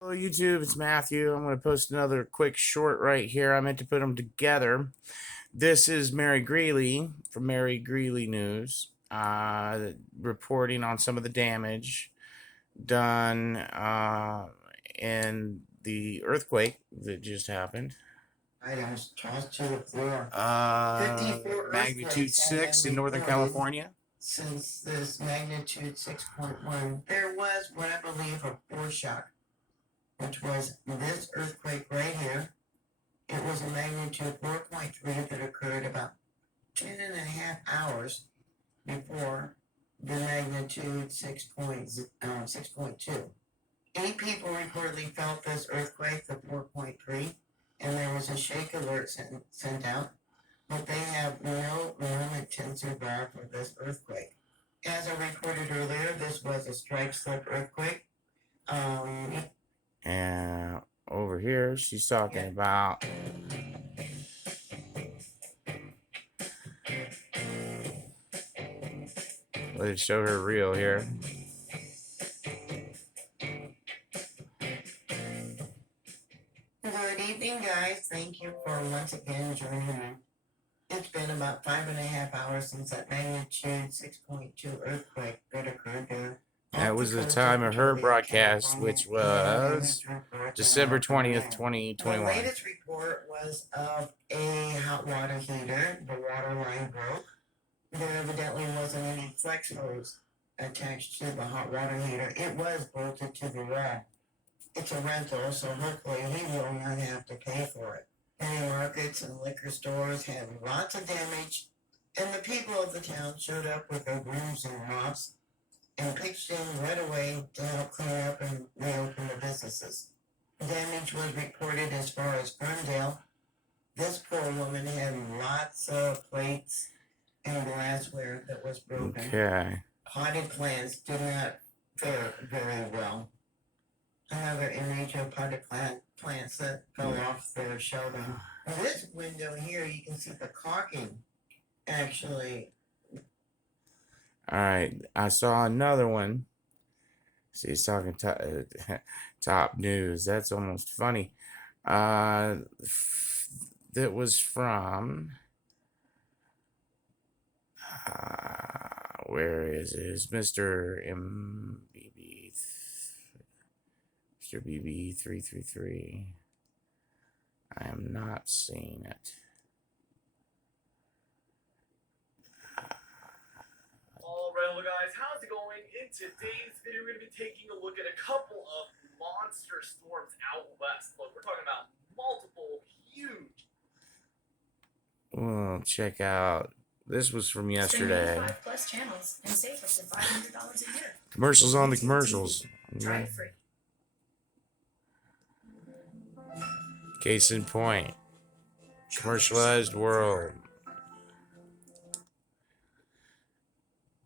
Hello YouTube, it's Matthew. I'm going to post another quick short right here. I meant to put them together. This is Mary Greeley from Mary Greeley News, reporting on some of the damage done in the earthquake that just happened. Items tossed to the floor. Magnitude 6 in Northern California. Since this magnitude 6.1, there was what I believe a foreshock, which was this earthquake right here. It was a magnitude 4.3 that occurred about 10.5 hours before the magnitude 6.2. 8 people reportedly felt this earthquake, the 4.3, and there was a shake alert sent out, but they have no moment tensor bar for this earthquake. As I reported earlier, this was a strike-slip earthquake. And over here, she's talking about let's show her reel here. Good evening, guys. Thank you for once again joining me. It's been about 5.5 hours since that magnitude 6.2 earthquake that occurred there. That was the time of her broadcast, which was December 20th, 2021. The latest report was of a hot water heater. The water line broke. There evidently wasn't any flex hose attached to the hot water heater. It was bolted to the wall. It's a rental, so hopefully he will not have to pay for it. Many markets and liquor stores had lots of damage, and the people of the town showed up with their brooms and mops and pitched in right away to help clean up and reopen the businesses. Damage was reported as far as Ferndale. This poor woman had lots of plates and glassware that was broken. Okay. Potted plants did not fare very well. Another image of potted plants that fell off their shelving. This window here, you can see the caulking actually. All right, I saw another one. See, he's talking top news. That's almost funny. That was from where is it? It's Mr. BB 333. I am not seeing it. Alright, guys, how's it going? In today's video, we're going to be taking a look at a couple of monster storms out west. Look, we're talking about multiple huge. Well, check out. This was from yesterday. 5+ channels and save up to $500 a year. Commercials on the commercials. Try it free. Case in point. Commercialized world.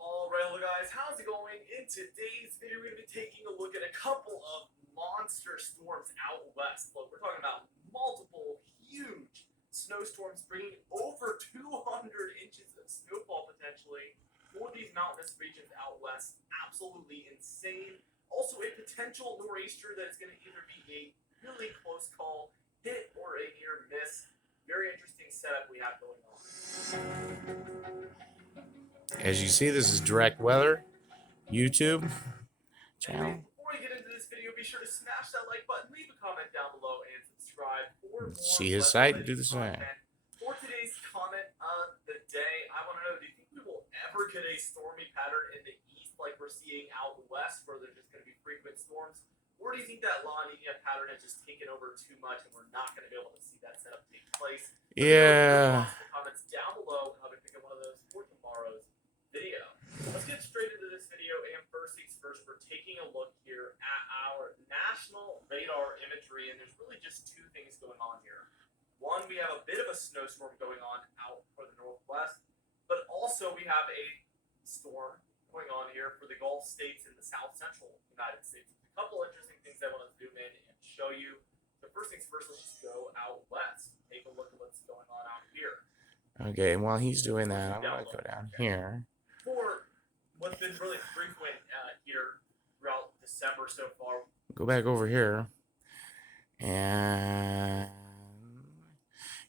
Alright, guys, how's it going? In today's video, we're going to be taking a look at a couple of monster storms out west. Look, we're talking about multiple huge snowstorms bringing over 200 inches of snowfall potentially for these mountainous regions out west. Absolutely insane. Also a potential nor'easter that is going to either be a really close call, hit, or a near miss. Very interesting setup we have going on. As you see, this is Direct Weather YouTube channel. Anyway, before we get into this video, be sure to smash that like button, leave a comment down below, and subscribe for more. See his site and do the same. For today's comment of the day, I want to know, do you think we will ever get a stormy pattern in the east like we're seeing out west, where there's just going to be frequent storms? Or do you think that La Nina pattern has just taken over too much and we're not going to be able to see that setup take place? Yeah. Comments down below, and I'll be picking one of those for tomorrow's video. Let's get straight into this video, and first things first, we're taking a look here at our national radar imagery, and there's really just two things going on here. One, we have a bit of a snowstorm going on out for the northwest, but also we have a storm going on here for the Gulf states in the south central United States. A couple interesting things I want to zoom in and show you. So first things first, let's just go out west. Take a look at what's going on out here. Okay, and while he's doing that, I'm going to go down here. For what's been really frequent here throughout December so far. Go back over here. And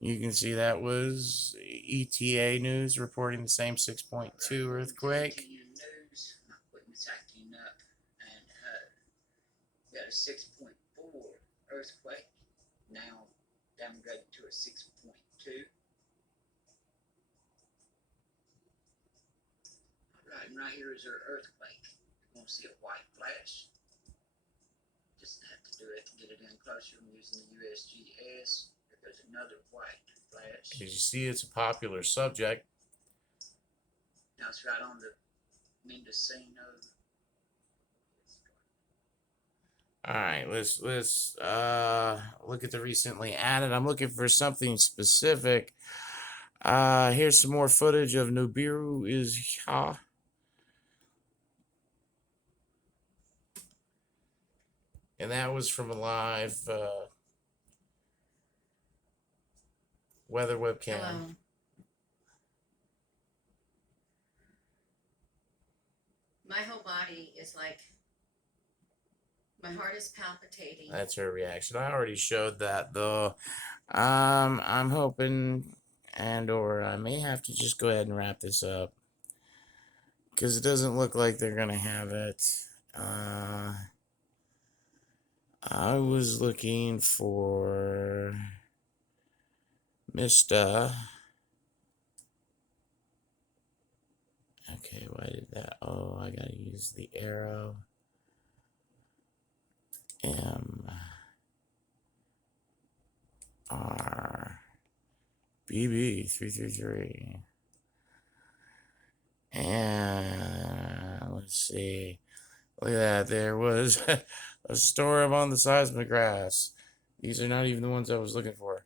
you can see that was ETA News reporting the same 6.2 earthquake. News, my equipment's acting up, and got a 6.4 earthquake, now downgraded to a 6.2. Alright, and right here is our earthquake. You're going to see a white flash. Just have to do it to get it in closer. I'm using the USGS. There goes another white flash. As you see, it's a popular subject. Now it's right on the Mendocino. All right, let's look at the recently added. I'm looking for something specific. Here's some more footage of Nubiru is Ha. And that was from a live weather webcam. Hello. My whole body is like, my heart is palpitating. That's her reaction. I already showed that though. I'm hoping, or I may have to just go ahead and wrap this up because it doesn't look like they're gonna have it. I was looking for Mr. Okay, why did that? Oh, I gotta use the arrow. MRBB333. And let's see. Look at that. There was a storm on the seismographs. These are not even the ones I was looking for.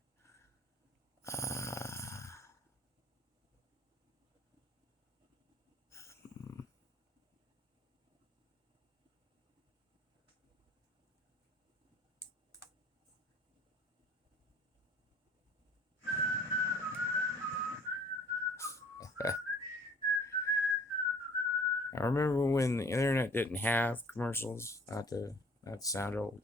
I remember when the internet didn't have commercials. Not to sound old.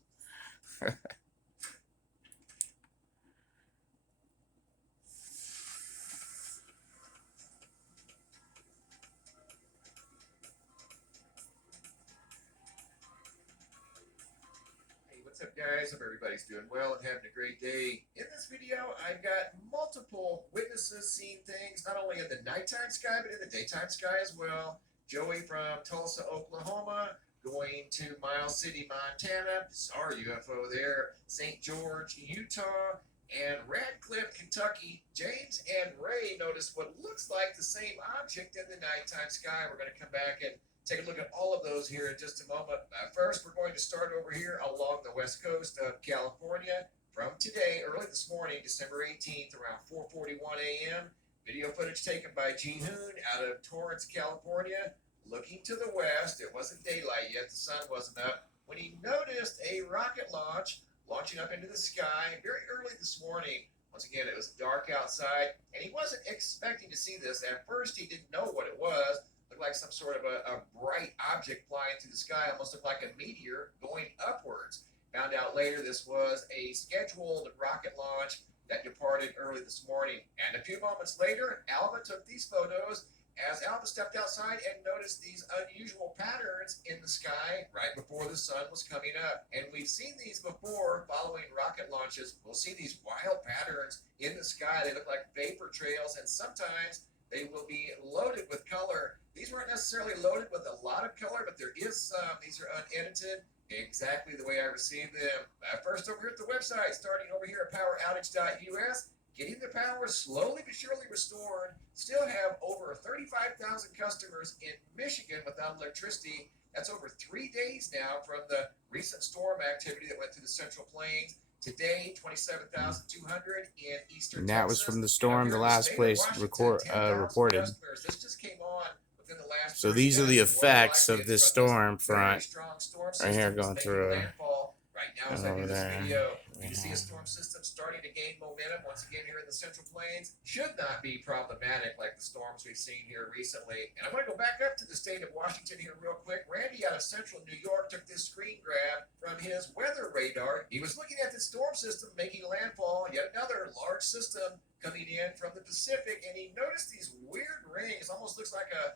What's up, guys? Hope everybody's doing well and having a great day. In this video, I've got multiple witnesses seeing things, not only in the nighttime sky, but in the daytime sky as well. Joey from Tulsa, Oklahoma, going to Miles City, Montana, bizarre UFO there, St. George, Utah, and Radcliffe, Kentucky. James and Ray noticed what looks like the same object in the nighttime sky. We're going to come back and take a look at all of those here in just a moment. First, we're going to start over here along the west coast of California. From today, early this morning, December 18th, around 4:41 a.m., video footage taken by Gene Hoon out of Torrance, California. Looking to the west, it wasn't daylight yet, the sun wasn't up, when he noticed a rocket launching up into the sky very early this morning. Once again, it was dark outside, and he wasn't expecting to see this. At first, he didn't know what it was. Looked like some sort of a bright object flying through the sky, almost looked like a meteor going upwards. Found out later this was a scheduled rocket launch that departed early this morning. And a few moments later, Alva took these photos as Alva stepped outside and noticed these unusual patterns in the sky right before the sun was coming up. And we've seen these before following rocket launches. We'll see these wild patterns in the sky. They look like vapor trails, and sometimes they will be loaded with color. These weren't necessarily loaded with a lot of color, but there is some. These are unedited, exactly the way I received them. First, over here at the website, starting over here at poweroutage.us, getting the power slowly but surely restored. Still have over 35,000 customers in Michigan without electricity. That's over 3 days now from the recent storm activity that went through the Central Plains. Today, 27,200 in Eastern And that was Texas. from the storm, the last place reported. This just came on within the last So 30 these are the minutes. More effects likely of this it's from storm very front strong storm right here system going making through landfall right now as I over do this there. video. You can see a storm system starting to gain momentum once again here in the Central Plains. Should not be problematic like the storms we've seen here recently. And I want to go back up to the state of Washington here real quick. Randy out of Central New York took this screen grab from his weather radar. He was looking at the storm system making landfall, yet another large system coming in from the Pacific, and he noticed these weird rings. Almost looks like a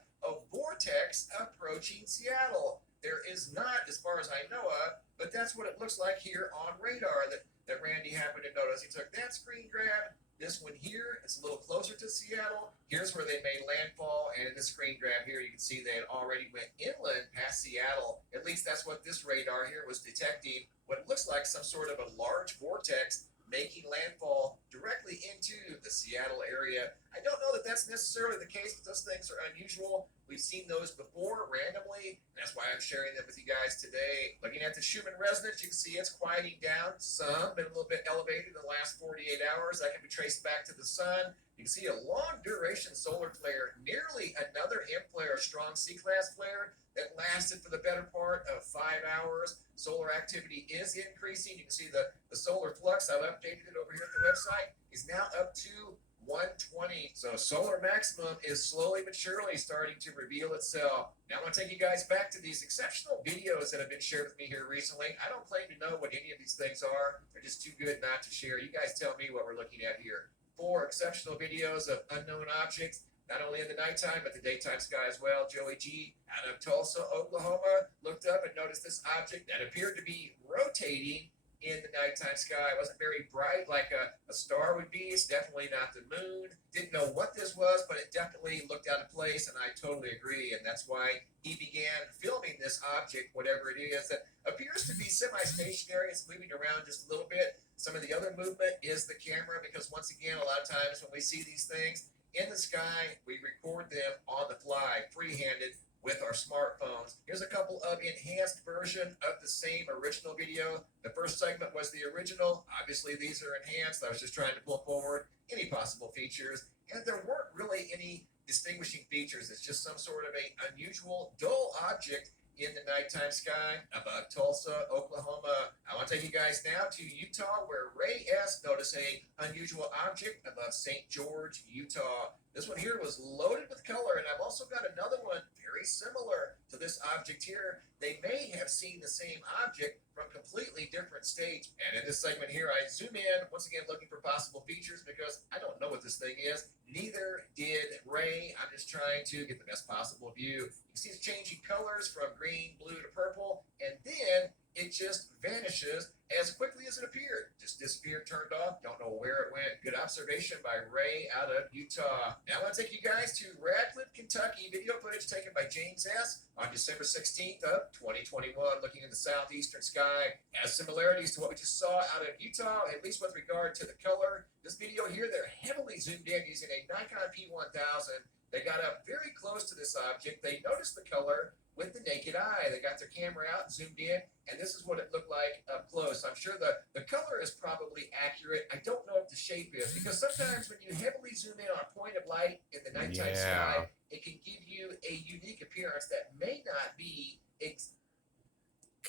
vortex approaching Seattle. There is not, as far as I know of, but that's what it looks like here on radar that Randy happened to notice. He took that screen grab. This one here, it's a little closer to Seattle. Here's where they made landfall, and in the screen grab here, you can see they had already went inland past Seattle. At least that's what this radar here was detecting. What looks like some sort of a large vortex making landfall directly into the Seattle area. I don't know that that's necessarily the case, but those things are unusual. We've seen those before randomly. That's why I'm sharing them with you guys today. Looking at the Schumann Resonance, you can see it's quieting down some, been a little bit elevated in the last 48 hours. That can be traced back to the sun. You can see a long duration solar flare, nearly another M flare, a strong C-class flare that lasted for the better part of 5 hours. Solar activity is increasing. You can see the solar flux, I've updated it over here at the website, is now up to 120. So solar maximum is slowly but surely starting to reveal itself. Now I'm going to take you guys back to these exceptional videos that have been shared with me here recently. I don't claim to know what any of these things are. They're just too good not to share. You guys tell me what we're looking at here. 4 exceptional videos of unknown objects, not only in the nighttime, but the daytime sky as well. Joey G out of Tulsa, Oklahoma, looked up and noticed this object that appeared to be rotating in the nighttime sky. It wasn't very bright like a star would be. It's definitely not the moon. Didn't know what this was, but it definitely looked out of place, and I totally agree. And that's why he began filming this object, whatever it is, that appears to be semi-stationary. It's moving around just a little bit. Some of the other movement is the camera, because once again, a lot of times when we see these things in the sky, we record them on the fly, free-handed, with our smartphones. Here's a couple of enhanced version of the same original video. The first segment was the original. Obviously, these are enhanced. I was just trying to pull forward any possible features, and there weren't really any distinguishing features. It's just some sort of a unusual, dull object in the nighttime sky above Tulsa, Oklahoma. I want to take you guys now to Utah, where Ray S. noticed a unusual object above St. George, Utah. This one here was loaded with color, and I've also got another one very similar to this object here. They may have seen the same object from completely different states. And in this segment here, I zoom in, once again looking for possible features, because I don't know what this thing is. Neither did Ray. I'm just trying to get the best possible view. You see it's changing colors from green, blue to purple, and then it just vanishes as quickly as it appeared. Just disappeared, turned off, don't know where it went. Good observation by Ray out of Utah. Now I want to take you guys to Radcliffe, Kentucky. Video footage taken by James S. on December 16th of 2021, looking in the southeastern sky. Has similarities to what we just saw out of Utah, at least with regard to the color. This video here, they're heavily zoomed in using a Nikon P1000. They got up very close to this object. They noticed the color with the naked eye. They got their camera out, zoomed in, and this is what it looked like up close. I'm sure the color is probably accurate. I don't know what the shape is, because sometimes when you heavily zoom in on a point of light in the nighttime sky, it can give you a unique appearance that may not be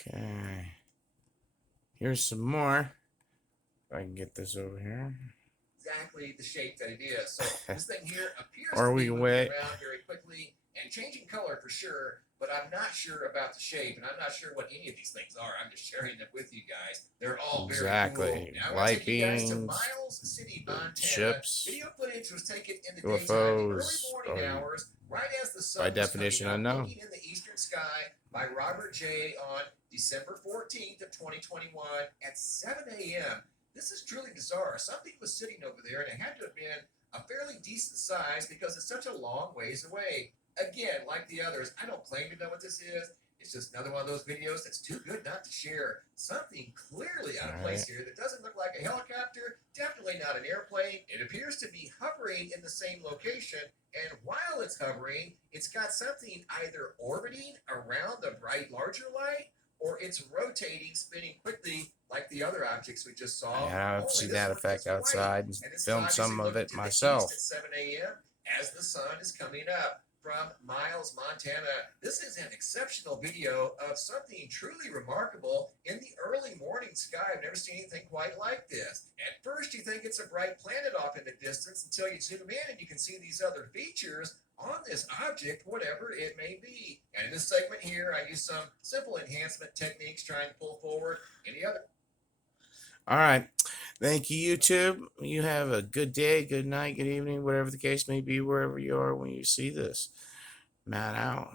Okay. Here's some more. If I can get this over here. exactly the shape that it is. So this thing here appears Or to we be can moving wait. around very quickly and changing color for sure, but I'm not sure about the shape, and I'm not sure what any of these things are. I'm just sharing them with you guys. They're all very Exactly. cool. Now I want Light to take you guys to beams, Miles City, Montana. ships, Video footage was taken in the UFOs, daytime, the early morning or hours, right as the sun by was definition coming up, unknown. looking in the eastern sky by Robert J. on December 14th of 2021 at 7 a.m. This is truly bizarre. Something was sitting over there, and it had to have been a fairly decent size because it's such a long ways away. Again, like the others, I don't claim to know what this is. It's just another one of those videos that's too good not to share. Something clearly out of place here that doesn't look like a helicopter, definitely not an airplane. It appears to be hovering in the same location, and while it's hovering, it's got something either orbiting around the bright larger light, or it's rotating, spinning quickly like the other objects we just saw. Yeah, I've Only seen this that one effect is white, outside and and this is filmed obviously some of looking it to the myself. east at 7 a.m. as the sun is coming up. from Miles, Montana. This is an exceptional video of something truly remarkable in the early morning sky. I've never seen anything quite like this. At first, you think it's a bright planet off in the distance until you zoom in and you can see these other features on this object, whatever it may be. And in this segment here, I use some simple enhancement techniques trying to pull forward any other. All right. Thank you, YouTube. You have a good day, good night, good evening, whatever the case may be, wherever you are when you see this. Matt out.